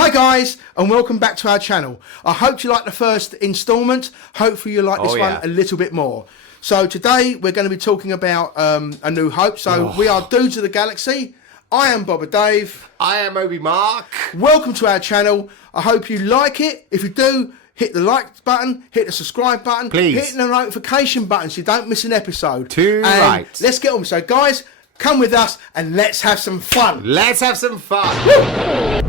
Hi guys, and welcome back to our channel. I hope you like the first instalment. Hopefully you like this one a little bit more. So today we're going to be talking about A New Hope. So we are Dudes of the Galaxy. I am Boba Dave. I am Obi Mark. Welcome to our channel. I hope you like it. If you do, hit the like button, hit the subscribe button, please hit the notification button so you don't miss an episode. Let's get on. So guys, come with us and let's have some fun. Let's have some fun.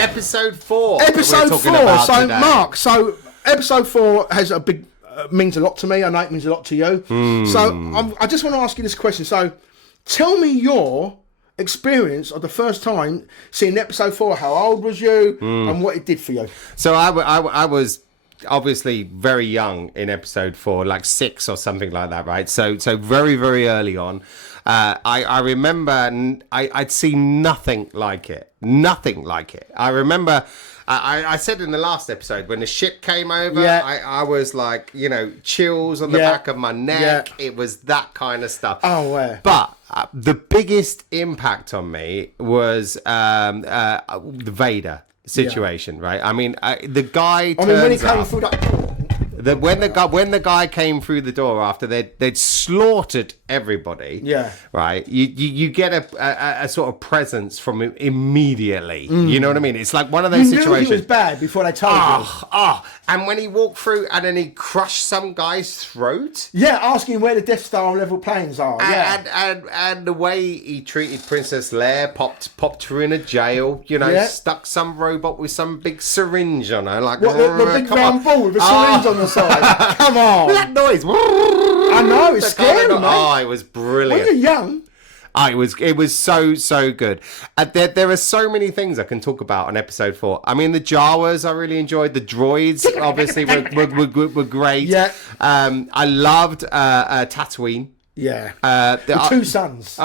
Episode 4. Episode 4. So, today. Mark, episode 4 has a big means a lot to me. I know it means a lot to you. So, I just want to ask you this question. So, tell me your experience of the first time seeing episode 4. How old was you, and what it did for you? So, I was obviously very young in episode 4, like 6 or something like that, right? So very, very early on. I remember I'd seen nothing like it. Nothing like it. I remember I said in the last episode when the shit came over, I was like, chills on the back of my neck. It was that kind of stuff. Oh, wow. But the biggest impact on me was the Vader situation, right? I mean, the guy. When he came through that. When the guy came through the door after they'd slaughtered everybody, right? You get a sort of presence from him immediately. You know what I mean? It's like one of those situations. You knew he was bad before they told you. And when he walked through and then he crushed some guy's throat. Yeah, asking where the Death Star level planes are. And the way he treated Princess Leia, popped her in a jail. Stuck some robot with some big syringe on her, like the big round ball with a syringe on the side. Come on, that noise. I know, it's scary, mate. Oh, it was brilliant. When you're young. It was so good. There are so many things I can talk about on episode 4. I mean, the Jawas I really enjoyed. The droids obviously were great. Yeah. I loved Tatooine. Yeah. The two sons.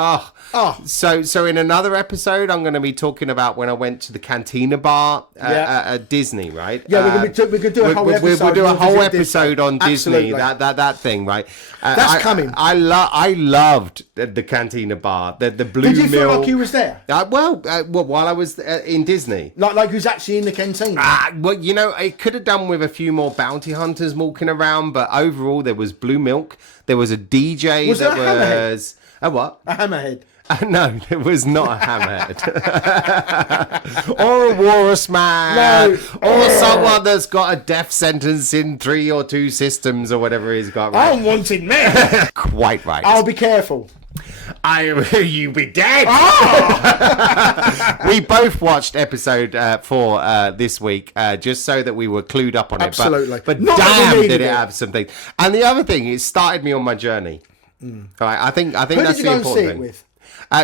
So in another episode, I'm going to be talking about when I went to the Cantina bar at Disney, right? Yeah, we could do a whole episode. We'll do a whole episode on Disney. Absolutely. That thing, right? That's coming. I loved the Cantina bar. The blue Did you feel mill. like you was there? Well, while I was in Disney, like who's actually in the canteen? It could have done with a few more bounty hunters walking around, but overall there was blue milk. There was a DJ. Was there a hammerhead? A what? A hammerhead. No, it was not a hammerhead. Or a walrus man. No. Or someone that's got a death sentence in 3 or 2 systems or whatever he's got. Right? I'm wanted man. Quite right. I'll be careful. You be dead. We both watched episode 4 this week, just so that we were clued up on it. Absolutely. But damn, did it have something. And the other thing, it started me on my journey. Right, I think that's the important thing. With?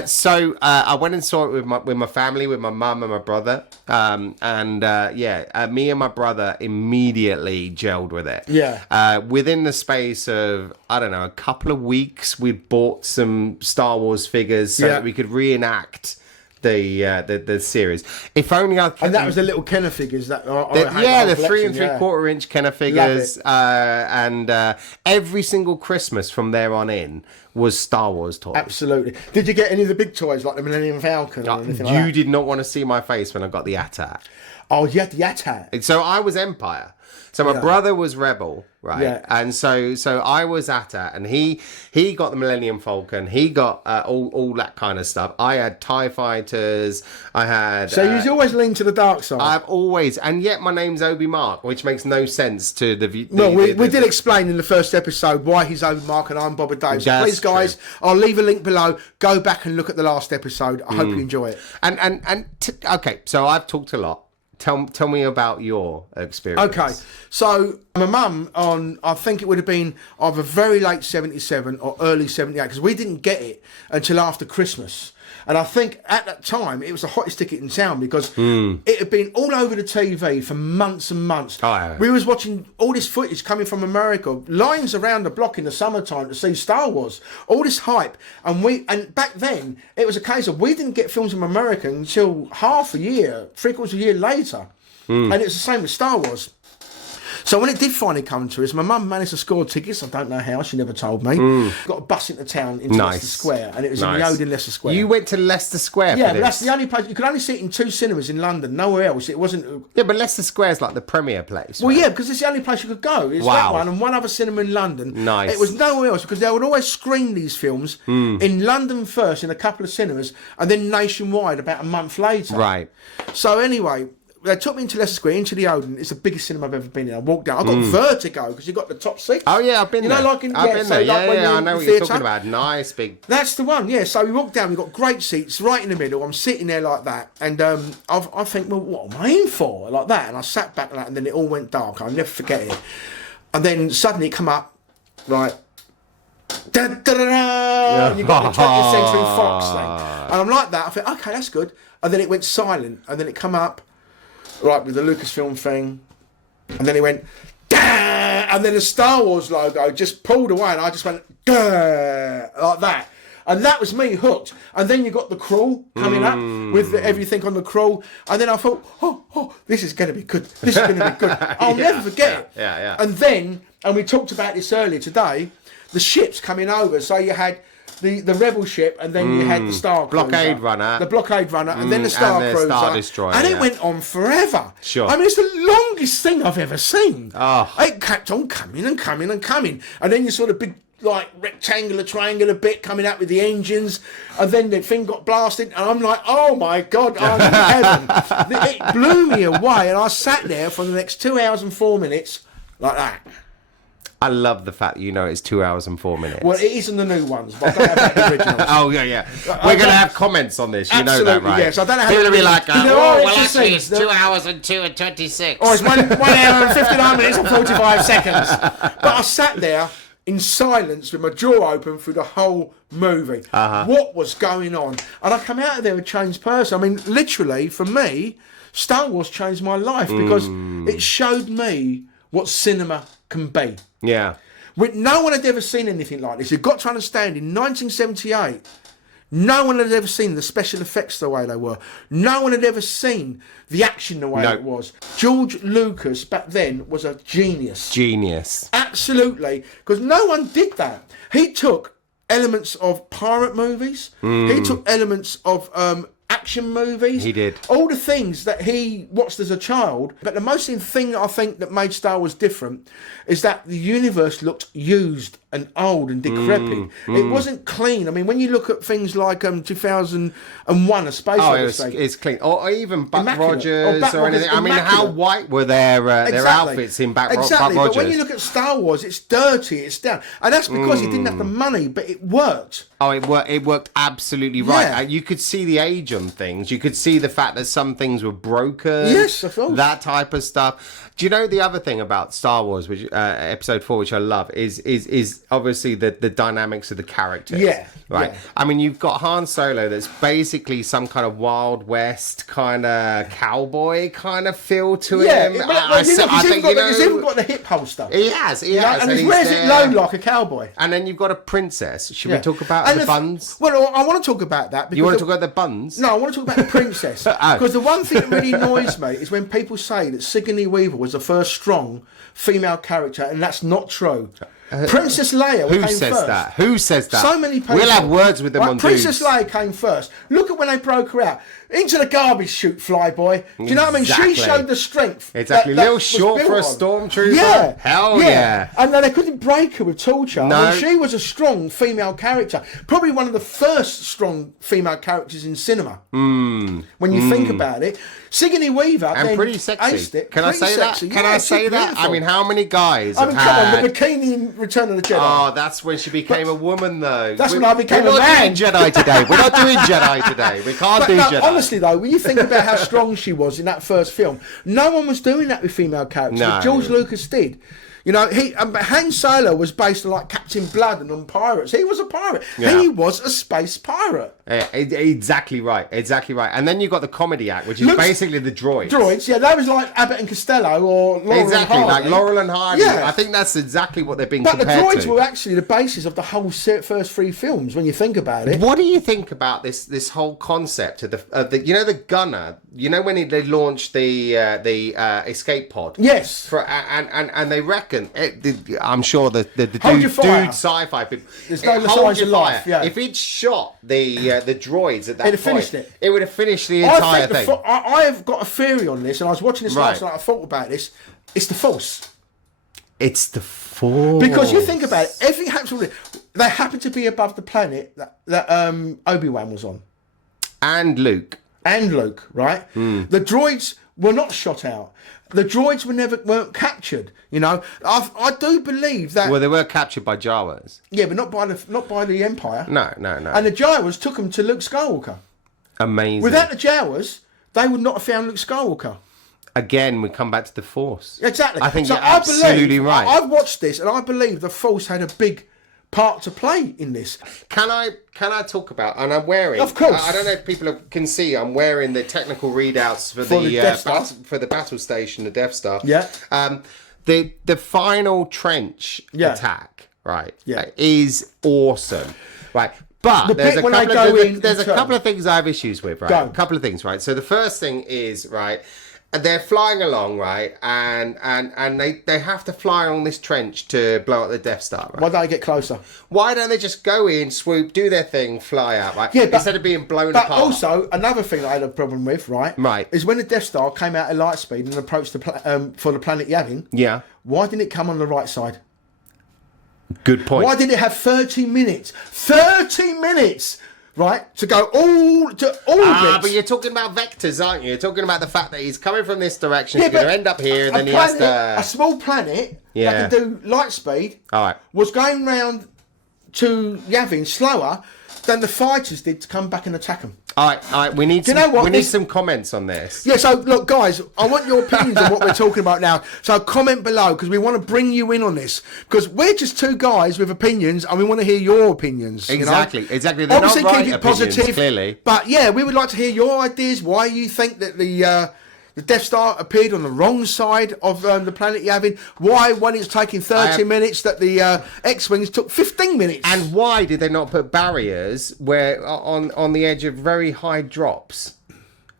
So I went and saw it with my family, with my mum and my brother, me and my brother immediately gelled with it. Yeah. Within the space of a couple of weeks, we bought some Star Wars figures so that we could reenact the series. If only I could. And that was the little Kenner figures that the 3 3/4 inch Kenner figures, and every single Christmas from there on in was Star Wars toys. Absolutely. Did you get any of the big toys like the Millennium Falcon or anything like that? You did not want to see my face when I got the AT-AT. Oh, you had the AT-AT. So I was Empire. So my brother was Rebel, right? Yeah. And so I was AT-AT, and he got the Millennium Falcon. He got all that kind of stuff. I had TIE fighters. I had. So you always lean to the dark side. I've always, and yet my name's Obi Mark, which makes no sense to the. Well, we did explain in the first episode why he's Obi Mark and I'm Boba Dave. So please, guys, I'll leave a link below. Go back and look at the last episode. I hope you enjoy it. Okay, so I've talked a lot. Tell me about your experience. Okay, so my mum I think it would have been either very late 77 or early 78, because we didn't get it until after Christmas. And I think at that time it was the hottest ticket in town because it had been all over the TV for months and months. Oh, yeah. We was watching all this footage coming from America, lines around the block in the summertime to see Star Wars, all this hype. And back then it was a case of we didn't get films from America until half a year, 3/4 a year later. And it's the same with Star Wars. So when it did finally come to us, my mum managed to score tickets. I don't know how, she never told me. Got a bus into town into Leicester Square, and it was in the Odeon Leicester Square. You went to Leicester Square for Yeah, this? but that's the only place. You could only see it in 2 cinemas in London, nowhere else. It wasn't... Yeah, but Leicester Square is like the premier place. Well, right? yeah, because it's the only place you could go. It's that one and one other cinema in London. Nice. It was nowhere else because they would always screen these films in London first in a couple of cinemas and then nationwide about a month later. Right. So anyway... They took me into Leicester Square, into the Odeon. It's the biggest cinema I've ever been in. I walked down. I got vertigo because you got the top seats. Oh, yeah, I've been there. Like in, I've been there. Yeah, I know what theatre. you're talking about. Nice, big... That's the one, yeah. So we walked down. We got great seats right in the middle. I'm sitting there like that. And I think, well, what am I in for? Like that. And I sat back like that, and then it all went dark. I'll never forget it. And then suddenly it come up, right... Da, da, da, da, you got the 20th Century Fox thing. And I'm like that. I think, okay, that's good. And then it went silent. And then it come up... Right, with the Lucasfilm thing. And then he went, Gah! And then the Star Wars logo just pulled away and I just went, Gah! Like that. And that was me hooked. And then you got the crawl coming up with everything on the crawl. And then I thought, oh, this is going to be good. This is going to be good. I'll never forget it. Yeah. And then, and we talked about this earlier today, the ships coming over. So you had the Rebel ship, and then you had the Star Cruiser. Blockade Runner. The Blockade Runner, and then the Star Cruiser. Star Destroyer. And it went on forever. Sure. I mean, it's the longest thing I've ever seen. Oh. It kept on coming and coming and coming. And then you saw the big, like, rectangular, triangular bit coming out with the engines, and then the thing got blasted, and I'm like, oh my God, I'm in heaven. It blew me away, and I sat there for the next 2 hours and 4 minutes, like that. I love the fact you know it's 2 hours and 4 minutes. Well, it isn't the new ones, but I don't have the originals. Oh, yeah. We're going to have comments on this. You know that, right? Yes, I don't know how People will be like, well, actually, it's 2 hours and 26. Oh, it's 1 hour and 59 minutes and 45 seconds. But I sat there in silence with my jaw open through the whole movie. What was going on? And I come out of there a changed person. I mean, literally, for me, Star Wars changed my life because it showed me what cinema can be. Yeah. No one had ever seen anything like this. You've got to understand, in 1978, no one had ever seen the special effects the way they were. No one had ever seen the action the way it was. George Lucas, back then, was a genius. Absolutely. Because no one did that. He took elements of pirate movies. He took elements of... action movies. He did. All the things that he watched as a child. But the most thing I think that made Star Wars different is that the universe looked used and old and decrepit. It wasn't clean. I mean, when you look at things like 2001: A Space Odyssey, it's clean. Or even Buck Immaculate. Rogers or anything. I mean, how white were their outfits in Buck Rogers? But when you look at Star Wars, it's dirty, it's down. And that's because he didn't have the money, but it worked. Oh, it worked absolutely right. Yeah. You could see the age on things. You could see the fact that some things were broken. Yes, of course. That type of stuff. Do you know the other thing about Star Wars, which Episode 4, which I love, is obviously the dynamics of the characters. Yeah. Right. Yeah. I mean, you've got Han Solo that's basically some kind of Wild West kind of cowboy kind of feel to him. He's even got the hip holster. He has. And he wears it low like a cowboy. And then you've got a princess. Should we talk about the buns? Well, I want to talk about that. You want to talk about the buns? No, I want to talk about the princess. Because the one thing that really annoys me is when people say that Sigourney Weaver was the first strong female character, and that's not true. Princess Leia came first. Who says that? So many people. We'll have words with them on Princess Leia came first. Look at when they broke her out. Into the garbage chute, Flyboy. Do you know what I mean? She showed the strength. Exactly. Little short for a stormtrooper. Yeah. Hell yeah. And then they couldn't break her with torture. No. I mean, she was a strong female character. Probably one of the first strong female characters in cinema. When you think about it. Sigourney Weaver. And pretty sexy. Can I say that? Can I say that? I mean, how many guys come on, the bikini in Return of the Jedi. Oh, that's when she became a woman, though. That's when I became a man. We're not doing Jedi today. We're not doing Jedi today. We can't do Jedi. Honestly, though, when you think about how strong she was in that first film, no one was doing that with female characters. No. George Lucas did. You know, but Han Solo was based on like Captain Blood and on pirates. He was a pirate. Yeah. He was a space pirate. Exactly right. And then you've got the comedy act, which is basically the droids. Droids, yeah, that was like Abbott and Costello or Laurel Exactly, and Hardy. like Laurel and Hardy. Yeah. I think that's exactly what they've been But the compared droids to. were actually the basis of the whole first 3 films when you think about it. What do you think about this whole concept of the you know, the gunner? You know, when they launched the escape pod. Yes. And they reckon I'm sure the Hold your fire. dude sci-fi people. There's no hold signs your of life, fire. yeah. If he'd shot the droids at that It'd have point, finished it. It would have finished the entire thing. I have got a theory on this, and I was watching this last night. I thought about this. It's the Force. It's the Force. Because you think about it, everything happens with it. They happen to be above the planet that Obi-Wan was on. And Luke, right? The droids were not shot out. The droids weren't captured. You know, I do believe that. Well, they were captured by Jawas. Yeah, but not by the Empire. No. And the Jawas took them to Luke Skywalker. Amazing. Without the Jawas, they would not have found Luke Skywalker. Again, we come back to the Force. Exactly. I think you're absolutely right. I've watched this, and I believe the Force had a big part to play in this. Can I talk about? And I'm wearing. Of course. I don't know if people can see. I'm wearing the technical readouts for the Death Star. for the battle station, the Death Star. Yeah. The final trench attack, right? Yeah. Is awesome, right? But there's a couple of things I have issues with, right? A couple of things, right? So the first thing is, right, they're flying along, right, and they have to fly along this trench to blow up the Death Star, right? Why don't they get closer? Why don't they just go in, swoop, do their thing, fly out, right? Yeah, instead of being blown apart. But also, another thing that I had a problem with, right, is when the Death Star came out at light speed and approached for the planet Yavin. Yeah. Why didn't it come on the right side? Good point. Why did it have 30 minutes? 30 minutes! Right, to go all to orbit. But you're talking about vectors, aren't you? You're talking about the fact that he's coming from this direction, he's going to end up here, and then he has to. A small planet that can do light speed. All right. Was going round to Yavin slower than the fighters did to come back and attack them. All right. We need some comments on this. Yeah, so look, guys, I want your opinions on what we're talking about now. So comment below, because we want to bring you in on this. Because we're just two guys with opinions, and we want to hear your opinions. Exactly. They're Obviously, not right keep it positive, clearly. But yeah, we would like to hear your ideas. Why you think that the Death Star appeared on the wrong side of the planet Yavin? Why, when it's taking 30 minutes, that the X-Wings took 15 minutes? And why did they not put barriers where on the edge of very high drops?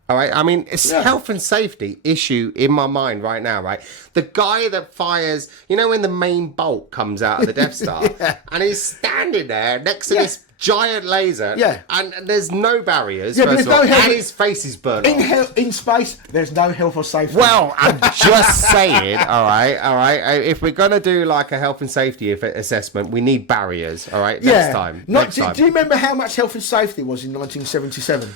All right, I mean, it's a health and safety issue in my mind right now, right? The guy that fires, you know, when the main bolt comes out of the Death Star, and he's standing there next to this giant laser, and there's no barriers, first of all, and his face is burned off. In space, there's no health or safety. Well, I'm just saying, all right. If we're gonna do like a health and safety assessment, we need barriers, all right. Next time. Do you remember how much health and safety was in 1977?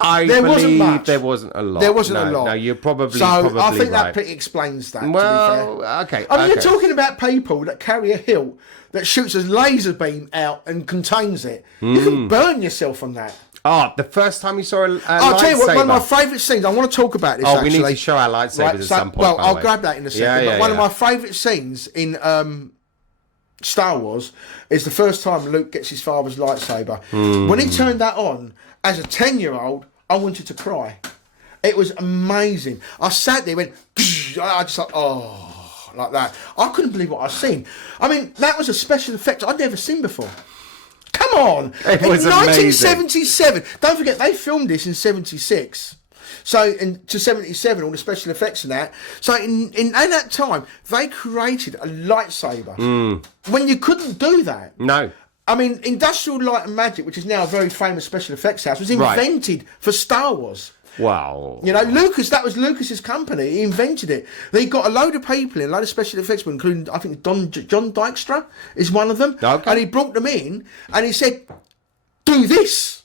There wasn't much. There wasn't a lot. There wasn't a lot. No, you're probably I think right. that pretty explains that. Well, to be fair. okay. I mean, you're talking about people that carry a hilt that shoots a laser beam out and contains it. You can burn yourself on that. Oh, the first time you saw a I'll tell you what, one of my lightsaber. favourite scenes, I want to talk about this actually. We need to show our lightsabers at some point. Well, I'll grab that in a second. But one of my favourite scenes in Star Wars is the first time Luke gets his father's lightsaber. When he turned that on, as a 10-year-old, I wanted to cry. It was amazing. I sat there, went, I just like, like that. I couldn't believe what I'd seen. I mean, that was a special effect I'd never seen before. Come on. It was in amazing. 1977. Don't forget, they filmed this in 76. So, to 77, all the special effects and that. So, in that time, they created a lightsaber. When you couldn't do that. No. I mean, Industrial Light and Magic, which is now a very famous special effects house, was invented for Star Wars. Wow. You know, that was Lucas's company. He invented it. They got a load of people in, a load of special effects people, including, I think, John Dykstra is one of them. Okay. And he brought them in, and he said, do this.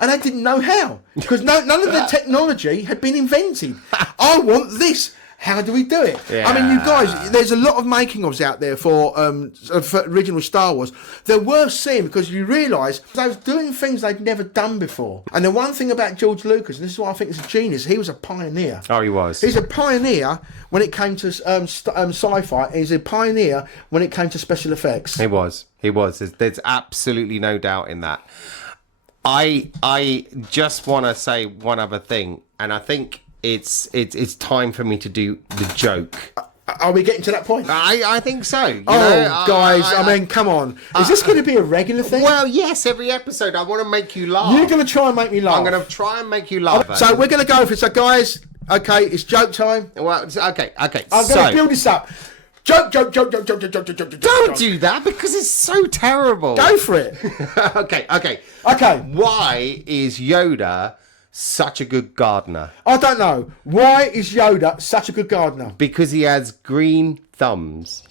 And they didn't know how, because none of the technology had been invented. I want this. how do we do it? Yeah. I mean, you guys, there's a lot of making ofs out there for original Star Wars. They're worth seeing because you realise they was doing things they'd never done before. And the one thing about George Lucas, and this is why I think he's a genius, he was a pioneer. Oh, he was. He's a pioneer when it came to sci-fi. He's a pioneer when it came to special effects. He was. There's absolutely no doubt in that. I just want to say one other thing, and I think it's time for me to do the joke. Are we getting to that point? I think so. Guys, I mean, come on. Is this going to be a regular thing? Well, yes, every episode I want to make you laugh. You're going to try and make me laugh. I'm going to try and make you laugh. So we're going to go for it. So, guys, okay, it's joke time. Well, okay. I'm going to build this up. Joke. Don't do that because it's so terrible. Go for it. Okay. Why is Yoda such a good gardener? I don't know. Why is Yoda such a good gardener? Because he has green thumbs.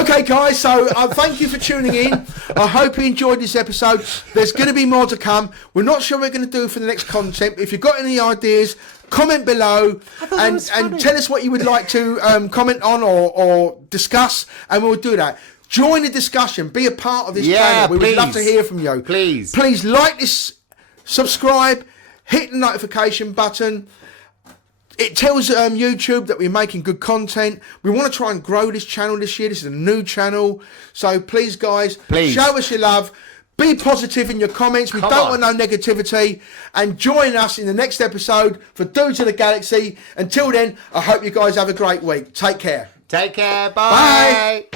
Okay, guys, so thank you for tuning in. I hope you enjoyed this episode. There's going to be more to come. We're not sure what we're going to do for the next content. If you've got any ideas, comment below and tell us what you would like to comment on or discuss, and we'll do that. Join the discussion. Be a part of this channel. We would love to hear from you. Please like this, subscribe, hit the notification button. It tells YouTube that we're making good content. We want to try and grow this channel this year. This is a new channel. So please, guys, show us your love. Be positive in your comments. We don't want no negativity. And join us in the next episode for Dudes of the Galaxy. Until then, I hope you guys have a great week. Take care. Bye.